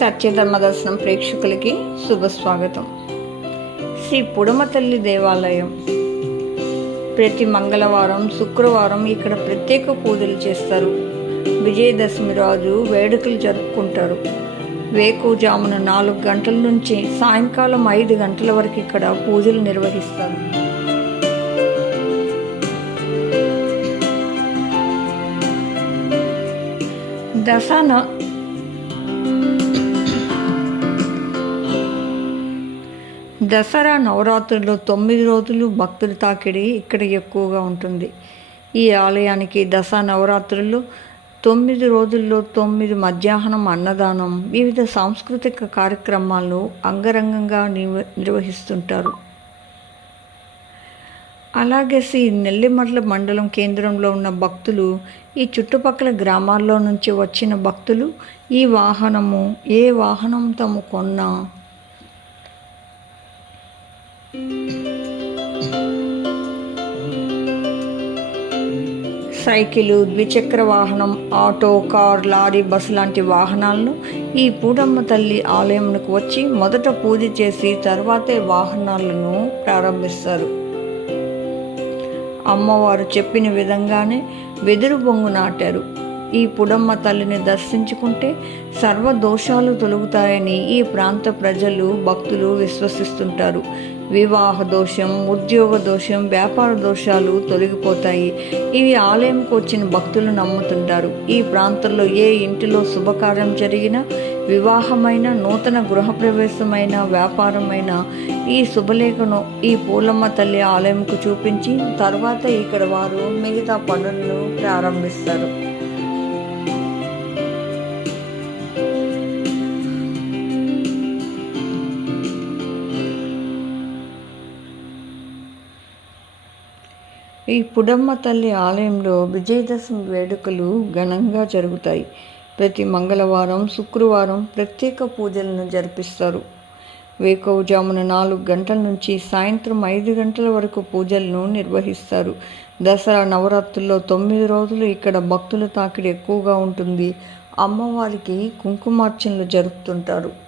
సత్యధర్మ దర్శనం ప్రేక్షకులకి శుభ స్వాగతం. శ్రీ పుడమతల్లి దేవాలయం. ప్రతి మంగళవారం శుక్రవారం ఇక్కడ ప్రత్యేక పూజలు చేస్తారు. విజయదశమి రోజు వేడుకలు జరుపుకుంటారు. వేకుజామున నాలుగు గంటల నుంచి సాయంకాలం ఐదు గంటల వరకు ఇక్కడ పూజలు నిర్వహిస్తారు. దశాన దసరా నవరాత్రుల్లో తొమ్మిది రోజులు భక్తుల తాకిడి ఇక్కడ ఎక్కువగా ఉంటుంది. ఈ ఆలయానికి దసరా నవరాత్రుల్లో తొమ్మిది రోజుల్లో తొమ్మిది మధ్యాహ్నం అన్నదానం వివిధ సాంస్కృతిక కార్యక్రమాలు అంగరంగంగా నిర్వ నిర్వహిస్తుంటారు. అలాగే శ్రీ నెల్లిమర్ల మండలం కేంద్రంలో ఉన్న భక్తులు ఈ చుట్టుపక్కల గ్రామాల్లో నుంచి వచ్చిన భక్తులు ఈ వాహనము ఏ వాహనం తాము కొన్నా సైకిలు ద్విచక్ర వాహనం ఆటో కార్ లారీ బస్సు లాంటి వాహనాలను ఈ పూడమ్మ తల్లి ఆలయమునకు వచ్చి మొదట పూజ చేసి తర్వాతే వాహనాలను ప్రారంభిస్తారు. అమ్మవారు చెప్పిన విధంగానే వెదురు బొంగు నాటారు. ఈ పుడమ్మ తల్లిని దర్శించుకుంటే సర్వ దోషాలు తొలగుతాయని ఈ ప్రాంత ప్రజలు భక్తులు విశ్వసిస్తుంటారు. వివాహ దోషం ఉద్యోగ దోషం వ్యాపార దోషాలు తొలగిపోతాయి. ఇవి ఆలయంకు వచ్చిన భక్తులు నమ్ముతుంటారు. ఈ ప్రాంతంలో ఏ ఇంటిలో శుభకార్యం జరిగినా వివాహమైన నూతన గృహప్రవేశమైన వ్యాపారమైన ఈ శుభలేఖను ఈ పూలమ్మ తల్లి ఆలయంకు చూపించి తర్వాత ఇక్కడ వారు మిగతా పనులను ప్రారంభిస్తారు. ఈ పుడమ్మ తల్లి ఆలయంలో విజయదశమి వేడుకలు ఘనంగా జరుగుతాయి. ప్రతి మంగళవారం శుక్రవారం ప్రత్యేక పూజలను జరిపిస్తారు. వేకోజామున నాలుగు గంటల నుంచి సాయంత్రం ఐదు గంటల వరకు పూజలను నిర్వహిస్తారు. దసరా నవరాత్రుల్లో తొమ్మిది రోజులు ఇక్కడ భక్తుల తాకిడి ఎక్కువగా ఉంటుంది. అమ్మవారికి కుంకుమార్చనలు జరుపుతుంటారు.